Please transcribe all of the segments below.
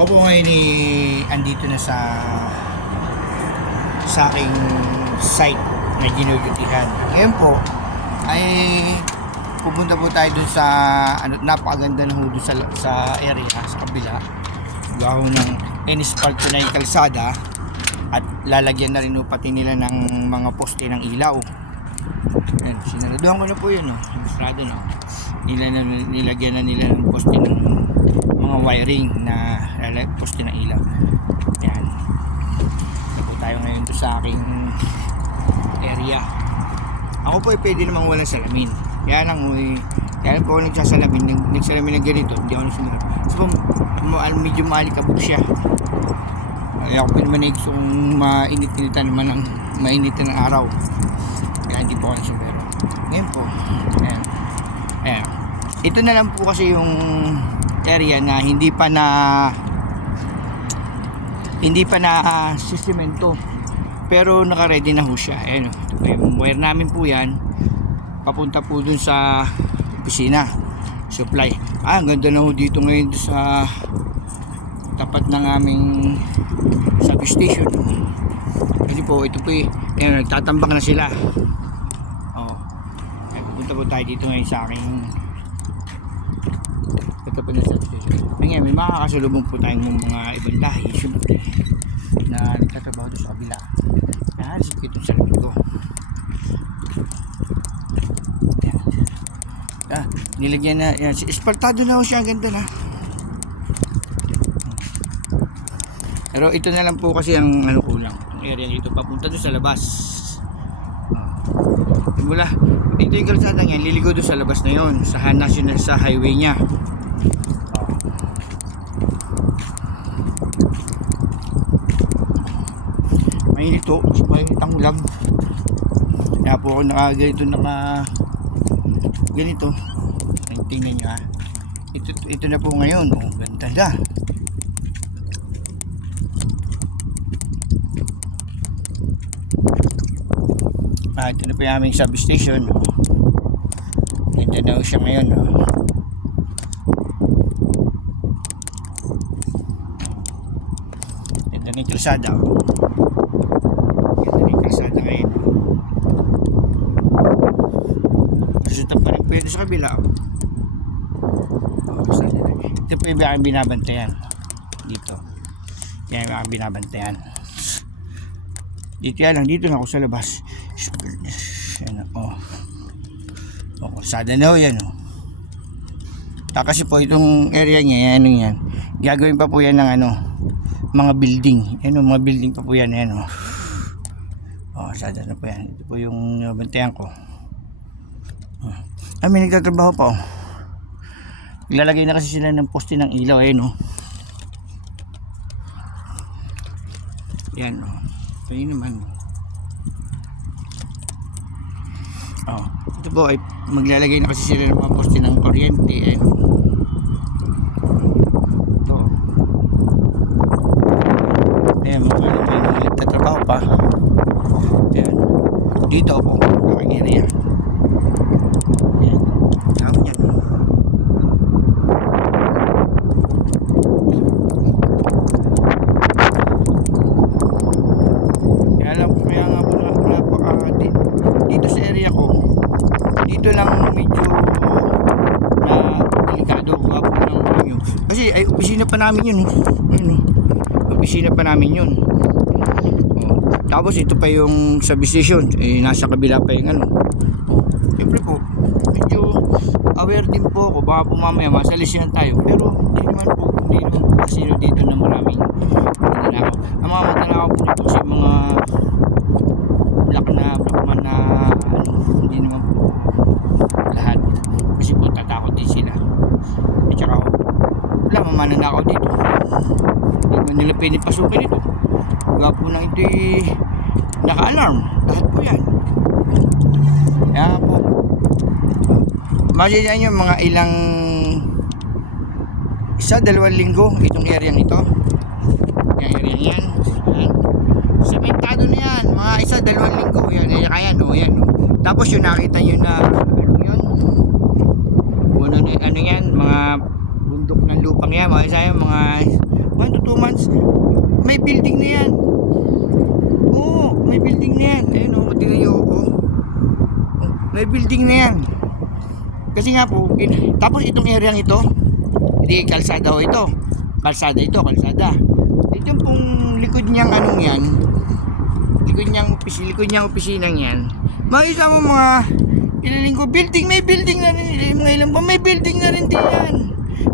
Ako po ngayon andito na sa aking site na ginugutihan. Ngayon po ay pupunta po tayo dun sa napakaganda na ho dun sa area sa kabila. Gaho ng in-asphalt na yung kalsada at lalagyan na rin po pati nila ng mga poste ng ilaw. Yan, sinaraduhan ko na po yun, sarado na. Nilagyan na nila ng poste ng mga wiring na poste ng ilaw. Yan. Ito po tayo ngayon to sa aking area. Ako po ay pwede namang walang salamin. Kaya lang po ako nagsasalamin ng ganito. Hindi ako nagsulat. So medyo maalikabok siya. Kaya ako naman gusto kong mainit-initan naman ng mainitin ng araw. Kaya hindi po ako nagsumero. Ngayon po, ayan. Ayan. Ito na lang po kasi yung area na hindi pa na sistemento, pero naka-ready na ho siya. Ayan, yung wire namin po yan papunta po dun sa opisina supply. Ang ganda na ho dito ngayon sa tapat ng aming substation. Kasi po ito po nagtatambak na sila. Pupunta po tayo dito ngayon sa aking ito po na substation. Ngayon may makakasalubong po tayong mga ibang lahi syempre na nagtatrabaho doon sa kabila. Nahalis ito sa labing ko. Nilagyan na yan. Espartado na ho siya. Ang ganda na. Pero ito na lang po kasi ang kulang. Ang area dito papunta doon sa labas. Mula dito yung kalsada niya, liligo doon sa labas na yon sa national sa highway niya. Mainit to, mainit ang ulam. Kaya po ako ganito. Tingnan nyo ito na po ngayon. Ganda na. Ito na po yung aming substation. Ito na po siya ngayon. Ito na yung kalsada. Ito na yung kalsada ngayon. Resulta pa rin po ito sa kabila. Ito po yung aking binabantayan. Dito. Yan yung aking binabantayan. Dito lang. Dito na ako sa labas. Yan kalsada na ho yan kasi po itong area niya yan, gagawin pa po yan ng mga building mga building pa po yan kalsada na po yan. Ito po yung bantayan ko. May nagtatrabaho pa Ilalagay na kasi sila ng poste ng ilaw yan ito yun naman. Ito po ay maglalagay na kasi sila ng mga poste ng kuryente. Ito. Ayan, may nagtatrabaho pa. Ayan. Dito po, aking area. Ayan. Tawag yan. Kaya nga po dito sa area ko, dito lang medyo na delikado po ng kasi ay opisina pa namin yun opisina pa namin yun. Tapos ito pa yung substation nasa kabila pa yung siyempre po medyo aware din po ako baka po mamaya masalisihan tayo, pero hindi naman po kasi dito na maraming ang mga matanakaw po dito kasi mga black man na hindi naman po lahat kasi po tatakot din sila at saka wala mamananakaw dito, hindi mo nila pinipasukin ito gawa po nang ito naka-alarm lahat po yan. Kaya po masaya nyo mga ilang 1-2 linggo itong area ito yung area yan sementado na yan mga 1-2 linggo yan yan tapos yung nakita nyo na yan mga bundok ng lupang yan mga 1 to 2 months, may building na yan. Oo, may building na yan. Ayun o, tingnan nyo. May building na yan. Kasi nga po, tapos itong area ito, hindi kalsada ho ito. Kalsada ito, kalsada. Ito pong likod niyang anong yan, likod niyang opisinang yan. Makikita mo mga ilang linggo, building, may building na rin. Mga ilang pa, may building na rin din yan.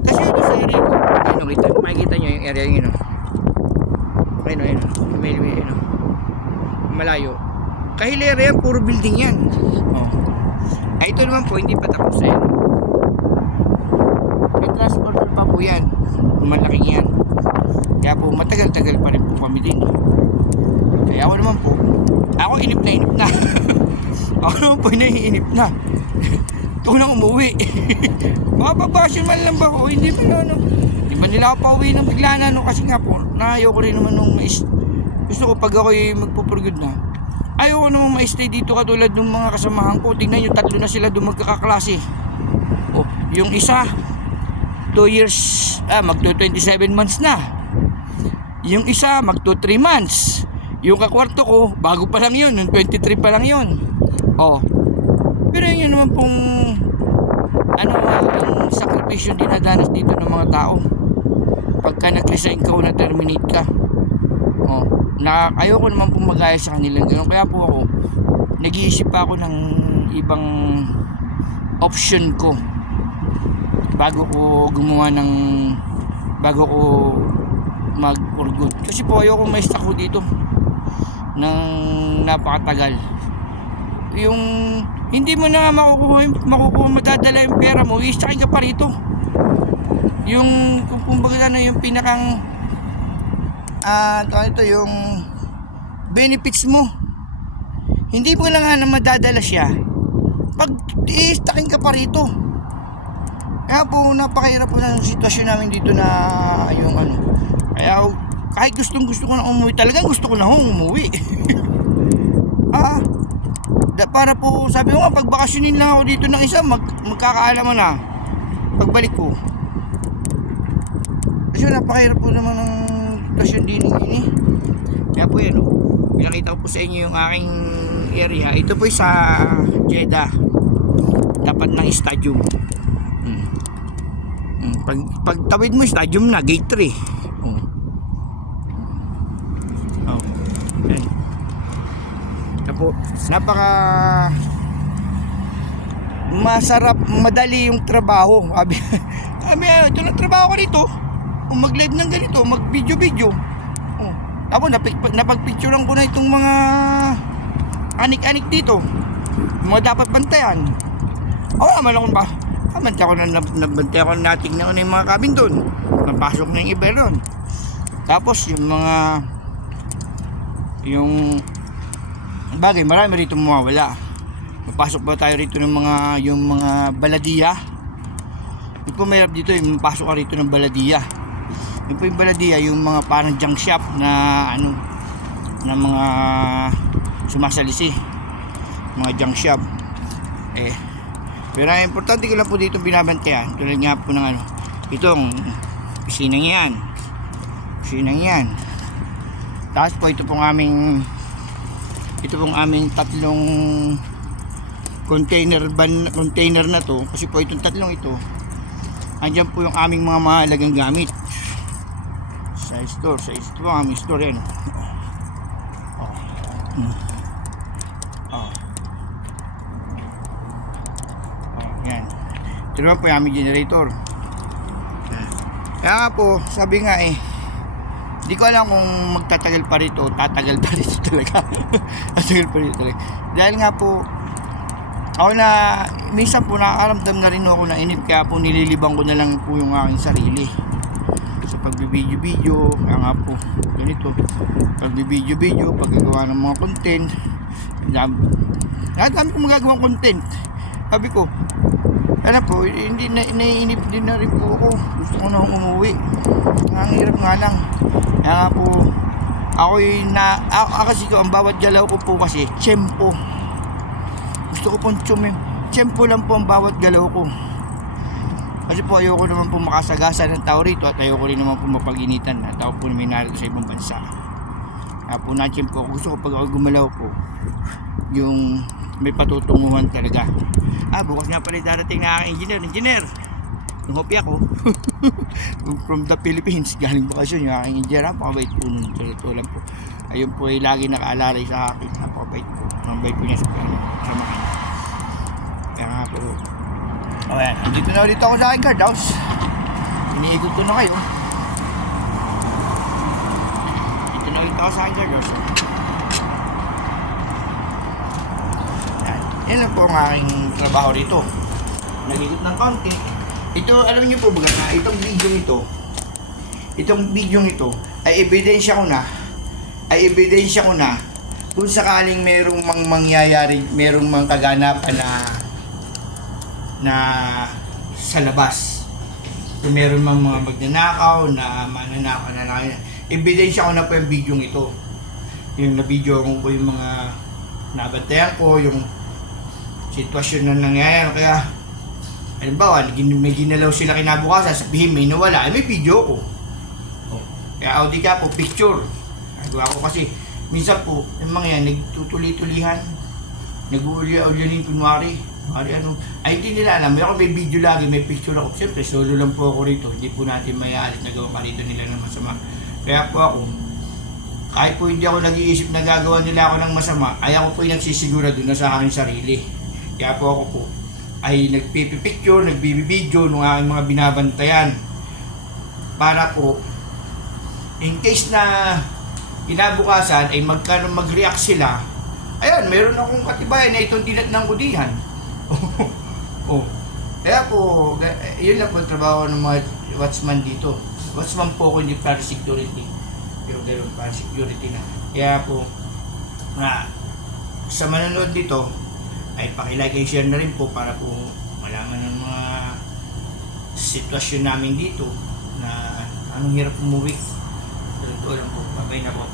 Kasi ito sa area ko, ayun, ito, makikita nyo yung area yun. Ayun, ayun, may malayo. Kahilera yan, puro building yan. Ay, ito naman po, hindi pa tapos yan. May transporter pa po yan. Malaking yan. Kaya po, matagal-tagal pa rin po kami din. Kaya ako naman po, ako inip na. Ako naman po, inip na. Tunang umuwi. Mapabasyon man lang ba ako? Hindi pa na, Hindi ba nila ako pauwi ng bigla na, kasi nga po, ayoko rin naman nung gusto ko pag ako'y magpupurgod na. Ayoko namang ma-stay dito katulad ng mga kasamahan ko. Tingnan nyo, 3 na sila doon magkakaklase. Yung isa 2 years, magto 27 months na. Yung isa magto 3 months. Yung kakwarto ko, bago pa lang yun, 23 pa lang yun. Pero yun naman pong ang sakripisyo dinadanas dito ng mga tao pagka nag-resign ka o na-terminate ka. Ayoko naman pong magaya sa kanila gano'n. Kaya po ako nag-iisip pa ako ng ibang option ko bago ko mag for good. Kasi po ayoko may stuck ko dito ng napakatagal. Yung hindi mo na makukuha madadala yung pera mo, i-stackin ka pa rito. Yung kumbaga yung pinakang yung benefits mo, hindi mo lang na madadala siya pag i-stackin ka pa rito. Kaya po napakahirap po ng sitwasyon namin dito na yung kaya kahit gusto ko na umuwi, talagang gusto ko na umuwi. Para po sabi ko nga, pag bakasyonin lang ako dito ng isa, magkakaalaman na pagbalik ko. Kasi napakahirap po naman ng sitwasyon din ini. Kaya po yun, pinakita ko po sa inyo yung aking area. Ito po sa Jeddah, dapat ng stadium. Pag tawid mo stadium na, gate 3. Po, napaka masarap, madali yung trabaho. Sabi, ito lang trabaho ko dito. Kung mag-live ng ganito, mag-video. Ako napagpicturean ko na itong mga anik-anik dito. Mga dapat bantayan. Naman ako ba? Nabantay ako nating na yung mga cabin doon. Napasok na yung iba doon. Tapos yung bagay, marami rito mawawala. Mapasok ba tayo rito ng yung mga baladiya? Yung po mayroon dito, yung mapasok ka rito ng baladiya. Yung po yung baladiya, yung mga parang junk shop na na mga sumasalisi, mga junk shop. Pero ang importante ko lang po dito binabantayan, tulad nga po ng itong pisinang yan. Tapos po ito pong aming tatlong container na to, kasi po itong tatlong ito andyan po yung aming mga mahalagang gamit sa store. Ito po ang aming store yan. Yan. Ito naman po yung aming generator. Kaya nga po, sabi nga hindi ko alam kung magtatagal pa rito, tatagal pa rito talaga. Tatagal pa rito talaga. Dahil nga po, ako na, minsan po nakakaramdam na rin ako na inip, kaya po nililibang ko na lang po yung aking sarili. Sa pagbibideo, kaya nga po, ganito. Pagbibideo, paggagawa ng mga content. Lahat kami kung magagawang content. Sabi ko, po, hindi naiinip din na rin po ako. Gusto ko na umuwi. Ang hirap nga lang. Kaya po, kasi ang bawat galaw ko po kasi, tiyempo. Gusto ko pong tiyempo lang po ang bawat galaw ko. At Kasi po ayoko naman po makasagasa ng tao rito at ayoko rin naman po mapag-initan na tao po na may narito sa ibang bansa. Kaya po na-check po, gusto ko pag ako gumalaw po, yung may patutunguhan talaga. Bukas nga pala darating na aking engineer. Yung hopya ko. From the Philippines, galing bakasyon yung aking engineer. Napakabait po nun. Ito lang po. Ayun po ay lagi nakaalalay sa akin. Napakabait po. Napakabait po niya sa makina. Kaya nga po. Ayan, dito na ulit ako sa aking guardhouse. Iniikot ko na kayo. Dito na ulit ako sa aking guardhouse. Yan lang po ang aking trabaho rito. Nag-ikot ng konti. Ito, alam niyo po ba na itong video ito ay ebidensya ko na kung sakaling merong mangyayari, merong mga kaganapan na sa labas. Kung meron mga magnanakaw na mananakaw na lang. Ebidensya ko na po yung video ito. Yung na-video ko yung mga nabantayan ko, yung sitwasyon na nangyayari. Kaya halimbawa, may ginalaw sila kinabukasan, sabihin may nawala, ay may video ko. Kaya Audi ka po, picture. Nagawa ko kasi, minsan po, yung mga yan, nagtutuli-tulihan, nag-uulya-ulyanin kunwari, ay hindi nila alam, may video lagi, may picture ako. Siyempre, solo lang po ako rito, hindi po natin mayaalit na gawa pa rito nila ng masama. Kaya po ako, kahit po hindi ako nag-iisip na gagawa nila ako ng masama, ay ako po yung nagsisigura doon na sa aking sarili. Kaya po ako po, ay nagpipicture, nagbibideo ng aking mga binabantayan para po in case na kinabukasan ay mag-react sila, ayan, meron akong katibayan na itong dinatnang budihan. Kaya po, yun lang po ang trabaho ng mga watchman dito. Watchman po ako, hindi para security. Pero meron para security na. Kaya po, sa manonood dito, ay pakilike and share na rin po para po malaman ng mga sitwasyon namin dito na anong hirap umuwi. Pero ito lang po, babay na po.